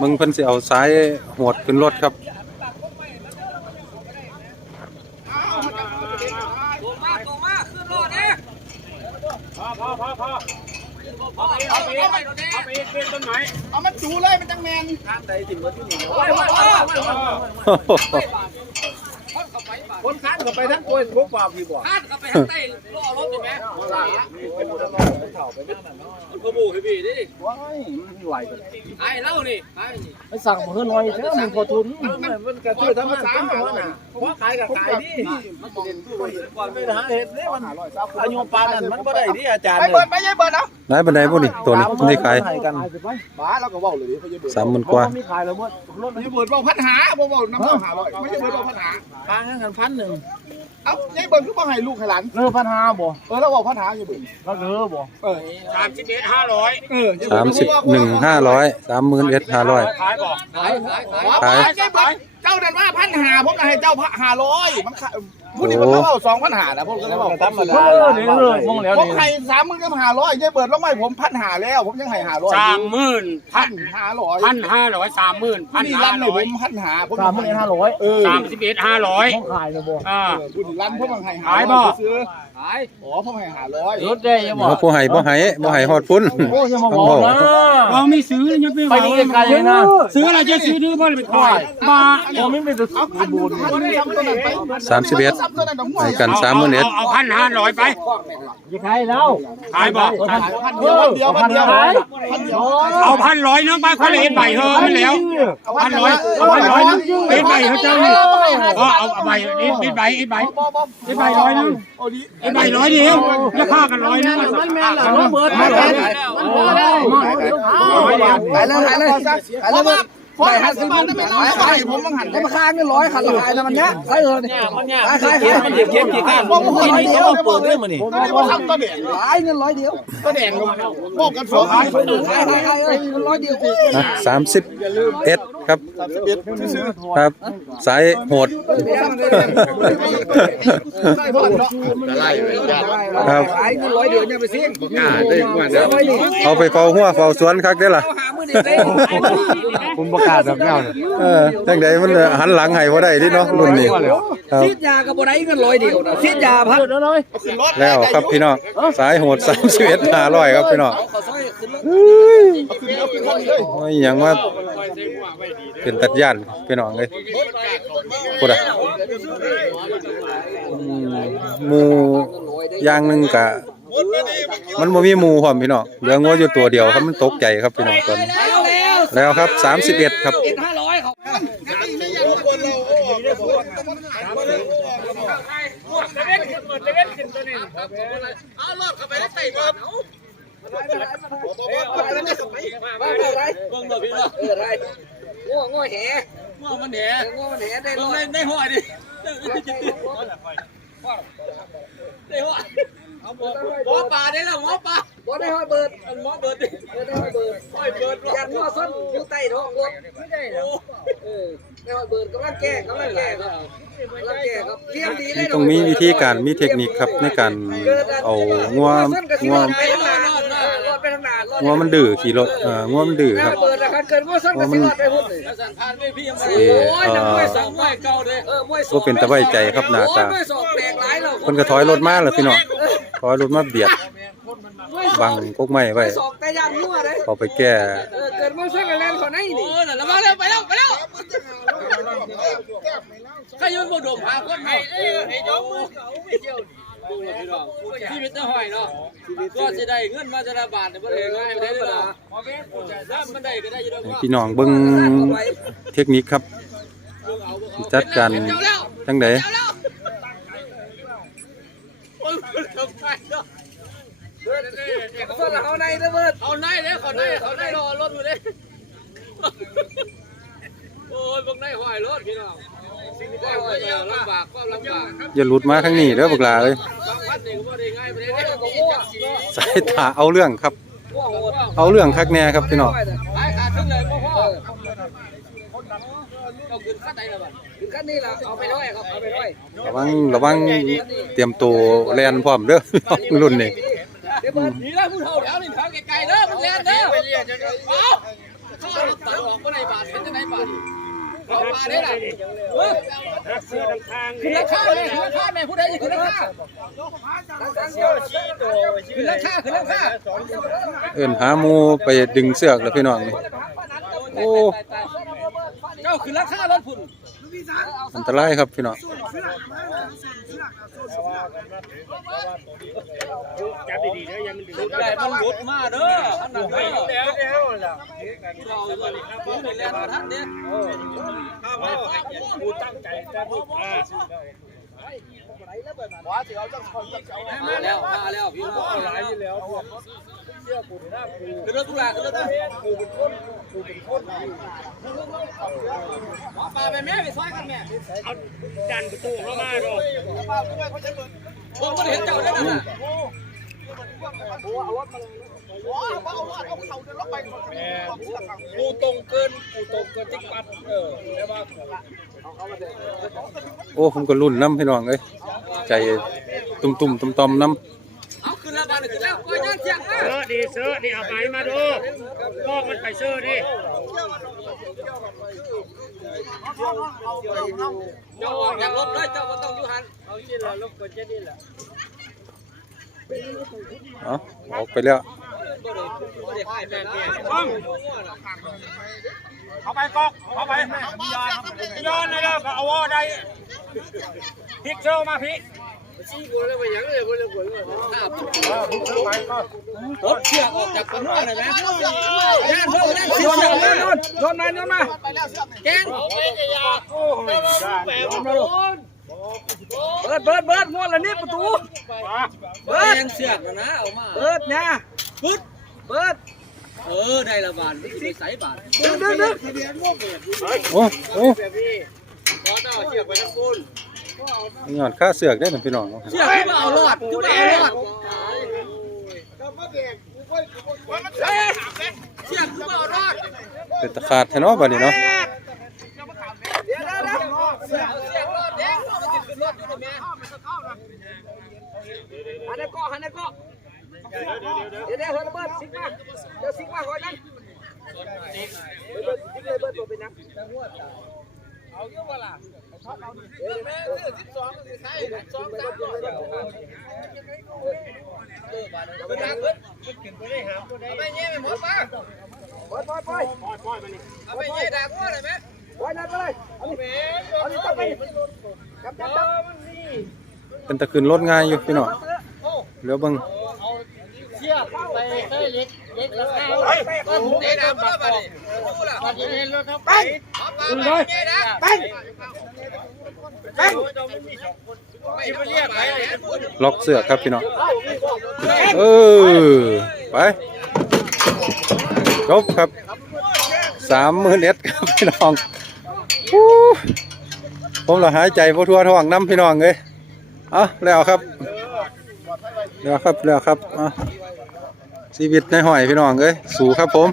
มึงเพิ่นสิเอาซ้ายหวดขึ้นรถครับตัวมาตัวมาขึ้นรถเนี่ยพอพอพอพอเอาไปเอาไปเอาไปรถเนี่ยเอาไปเป็นต้นไม้เอามันดูเลยมันจังแมนโอ้ยโอ้ยโอ้ยโอ้ยคนเข้าไปบ้าน คนข้างก็ไปทั้งตัวพวกความพี่บอกคาดเข้าไปข้างใต้ล้อรถอยู่ไหมขบูให้พี่ดิว้ายมันไหวกันไอ้เล่านี่ไอ้นี่ไปสั่งมาเพื่อนหน่อยเถอะมันพอทุนมันกระช่วยทำงานเป็นตัวน่ะเพราะขายกับขายดิมันไม่หาเห็ดนี่มันอายุปานนั้นมันก็ได้ดิอาจารย์ไปเบิดไปยัยเบิดเอานายบันไดพวกนี้ตัวนี้นี่ขายกันบ้าเราก็เว้าเลยดิเขาจะเบิดสามหมื่นกว่ามีขายแล้วหมดรถยัยเบิดเว้าพันหาบ่เว้าน้ำเต้าหาร้อยไม่ยัยเบิดเว้าพันหาทางกันพันหนึ่งเอ้ายัยเบิดคือบ่ให้ลูกให้หลานเลิกพันห้าบ่เออเราเว้าพันหายัยเบิดก็เลิกบ่เออสามสิบเอ็ดห้าร้อยเออสามสิบหนึ่งห้าร้อยสามหมื่นเอ็ดห้าร้อยขายบอกขายขายขายว่าบ่ยัยเบิดเจ้านั่นว่าพันหาผมน่ะให้เจ้าหาร้อยมัน ผู้นี้มันเว้าสองพันหานะผมก็เลยเว้าธรรมดาเดี๋ยวเลยมองแล้วผมนี่ให้สามหมื่นกับห้าร้อยยัยเบิดแล้วไม่ผมพันหาแล้ว ผมยังให้ห้าร้อยสามหมื่นพัพันนห้าร้อยพันห้าร้อยสามหมื่นพัผู้นนี้ห้ารันเลยร้ผอยมพันหาผมสามหมื่นห้าร้อยเออสามสิบเอ็ดห้าร้อยห้องขายเลยบ่อ่าผู้นี้รันผมให้หาขายร้บ่อยซื้อขายอ๋อผมให้หาร้อยรถได้ยังบ่แล้วผู้ให้บ่ให้บ่ให้ฮอดพุ่น โอ้ยยังมาบอกนะเราไม่ซื้อยังไม่ไปนี่ไกลเลยนะซื้ออะไรจะซื้อดื้อบ่เลยเป็นควายบาผมไม่เป็นตัวเอาพันบูนพันนี้ทำตัวนั้นไปสามสิบเอ็ดทำตัวนั้นดอกหัวให้กันสามหมื่นเอ็ดเอาพันห้าร้อยไปจะขายแล้วขายบอกพันเดียวพันเดียวพันเดียวพันเดียวเอาพันร้อยนึงไปคนละเอ็ดใบเฮ้ยแล้วพันร้อยเอาพันร้อยนึงเอ็ดใบเขาเจ้านี่เออเอาใบเอ็ดเอ็ดใบเอ็ดใบเอ็ดใบร้อยนึงโอ้ดีเอ็ดใบร้อยเดียวราคากันร้อยนึงมันแม่นเหรอเบิดมาแล้วมันพอแล้วร้อยเดียวไปเลยไปเลยไปเลย ขอห้าสิบบาทได้ไหมล่ะขายผมมังหันได้มาราคาเงินร้อยขันราคามันเนี้ยใช่เออเนี่ยขายขายขายมันเด็กเก็บกี่ข้างผมขายเดียวเปิดได้มานี่ตัวนี้มาทำตัวแดงขายเงินร้อยเดียวตัวแดงบอกกันสองพันขายขายขายเออเงินร้อยเดียวนะสามสิบเอ็ดครับสามสิบเอ็ดซื้อครับ สายโหดใช่พวกเนาะครับขายเงินร้อยเดียวเนี่ยไปซิ่งได้กว่าเดียวเอาไปเฝ้าหัวเฝ้าสวนคักได้อล่ะ หามือเดียวได้ผมประกาศแบบนี้เออจังใดมันหันหลังให้บ่ได้ดิเนาะรุ่นนี้ครับซีดยากับบ่ได้เงินร้อยเดียวนะซีดยาพักแล้วเลยขึ้นรถแล้วครับพี่น้องสายโหด31 500ครับพี่น้องขอซอยขึ้นรถขึ้นเอาขึ้นรถเลยโอ้ยหยังว่าเป็นตัดย่านพี่น้องเลยพูดอะอืมหมู่อย่างหนึงกะ มันบ่มีหมู่พร้อมพี่น้องเหลืองัวอยู่ตัวเดียวครับมันตกใจครับพี่น้องตอนนี้แล้วแล้วแล้วครับ31ครับเอ็ดห้าร้อยเขาเอารถเข้าไปได้ใส่เบิดเอาบ้าอะไรเบิ่งตัวพี่เนาะเออไรง้อง้อแหว่ามันแหง้อมันแหได้ลร้งอยในในห้อยดิได้ห้อย หมอปลาได้แล้วหมอปลาบ่ได้ห้อยเบิดหมอเบิดดิบ่ได้ห้อยเบิดห้อยเบิดยันง้อส้นอยู่ใต้ท้องรถไม่ได้หรอเออได้ห้อยเบิดกำลังแก้กำลังแก้ครับกำลังแก้ครับเตรียมดีเลยต้องมีวิธีการมีเทคนิคครับในการเอางัวงัวไปทางหน้ารถไปทางหน้ารถงัวมันดื้อขี่รถเอ่องัวมันดื้อครับเปิดนะครับเกินว่าสั่งกระสิรอดไปพุ่นเลยสันพานไม่พี่ยังเอ่อโอ้ยนักมวยสองห้อยเก่าเด้เออมวยสบ่เป็นตะไว้ใจครับหน้าตาโอ้ยมวยสองแตกหลายแล้วเพิ่นก็ถอยรถมาแล้วพี่น้องถ อยรถมาเบียดบังกกไม้ไว้สองแต่ยันมั่วเลยเอาไปแก้เออเกินว่าสั่งกันแล้วเขาไหนโอ้นี่ยแล้วมาแล้วไปแล้วไปแล้วใครยืนบ่ดมหาคนให้เอ้ยให้ยกมือเขาไม่เที่ยวพี่น้องชีวิตจะห้อยเนาะก็จะได้เงินมาจะละบาทเนี่ยบ่ได้ง่ายบ่ได้เด้อถ้ามันได้ก็ได้อยู่ดอกให้ว่าพี่น้องเบิ่งเทคนิคครับสิจัดการจังได โอ้ยทำไงเนาะ ส่วนเขาในนะเบิดเขาในเด้อเขาในเขาในรอรถอยู่เด้โอ้ยพวกในห้อยรถพี่น้องความลำบากความลำบากอย่าหลุดมาข้างนี้เด้อบักลาเอ้ยสายตาเอาเรื่องครับ เอาเรื่องคักแน่ครับพี่น้องระวังระวังเตรียมตัวแลนพร้อมเด้อรุ่นนี้ เดี๋ยวเบิดนี่ละผู้เฒ่าเดี๋ยวนี่ทางไกลๆเด้อมันแล่นเด้อเอาเข้ารถตัดออกบ่ได้บาทเป็นจังไดบาทเอาบาทได้ล่ะเออเสื้อทางขึ้นราคาเลยขึ้นราคาแม่ผู้ใดสิขึ้นราคาขึ้นราคาขึ้นราคาเอิ้นหาหมูไปดึงเสือกแล้วพี่น้องนี่โอ้เจ้าขึ้นราคารถพุ่น อันตรายครับพี่น้องจับดีๆเด้อย่ามันดึงได้มันหลุดมาเด้ออันนั้นเด้อแล้วแล้วล่ะเราเลยผู้นี่แล่นมาทันเด้กูตั้งใจจะพูดอ่า มาแล้วมาแล้วพี่น้องหลายอยู่แล้วขึ้นรถตุลาขึ้นรถตุลากูเป็นคนกูเป็นคนปลาไปแม่ไปซอยกันแม่เอาดันประตูเข้ามาดูผมก็เห็นเจ้าได้นั่นน่ะกูตรงเกินกูตรงเกินติ๊กปั๊บเออแต่ว่า โอ้ผมก็รุ่นน้ำพี่น้องเอ้ยใจตุ่มๆต่อมๆน้เอาขึ้นแล้วมาขึ้นแล้วก็ย่างเสียงมาเสื้อดีเสื้อนี่เอาไปมาดูลอกมันไปเสื้อดิเจ้าออกจากรถเลยเจ้าก็ต้องอยู่หันเอาที่ละรถก็จะนี่แหละำเอาออกไปแล้ว บ่ได้บ่ได้ให้แม่เนี่ยเอาไปกอกเอาไปย้อนเลยเด้อก็เอาวอได้พลิกเสื้อมาพลิกชี้กูแล้วไปยังเลยบ่เลยบ่เลยถ้าปลดเชือกออกจากกระนวเลยไหมย่านเพิ่นนั่นเชือกเลยนนนนมานนมาแกงเบิดเบิดเบิดม้วนละนี่ประตูเบิดแกงเชือกนะนะเอามาเบิดเนี่ย ปึ๊ดเบิดเออได้ละบาทไปใส่บาทดึงดึงดึงโอ้โอ้พอเจ้าเชือกไปทั้งคุณยอดค่าเสือกได้นะพี่น้องเชือกคือบ่เอารอดคือบ่เอารอดเชือกคือบ่เอารอดเป็นตะขาดแท้เนาะบัดนี้เนาะเดี๋ยว เดี๋ยวเดี๋ยวเชือกเชือกรอดเด้งมันสิขึ้นรถอยนะแม่หันในเกาะหันในเกาะเดี๋ยวเดี๋ยวเฮ้ยเบิดซิกมาเดี๋ยวซิกมาก่อนนั่นเบิดซิกเลยเบิดตัวเป็นนังไปดักเพิ่นเอาไปเงี้ยไปหมดป่ะปล่อยปล่อยปล่อยเอาไปเงี้ยดักว่าได้ไหมปล่อยนั่นไปเลยอันนี้อันนี้จับไปจับจับจับเป็นตะคืนรถง่ายอยู่พี่น้องเหลือบิ่ง เจ๊ดักว่าบ่ดิรู้ล่ะเอาไปเงี้ยดักปั้งเอาปลาไปเงี้ยดักปั้งปั้งไม่ไปเรียกไปเลยล็อกเสือกครับพี่น้องเออไปจบครับสามหมื่นเอ็ดครับพี่น้องผมละหายใจพอทั่วท้องน้ำพี่น้องเลยเอาแล้วครับแล้วครับแล้วครับเอา ชีวิตในห้อยพี่น้องเอ้ยสู่ครับผม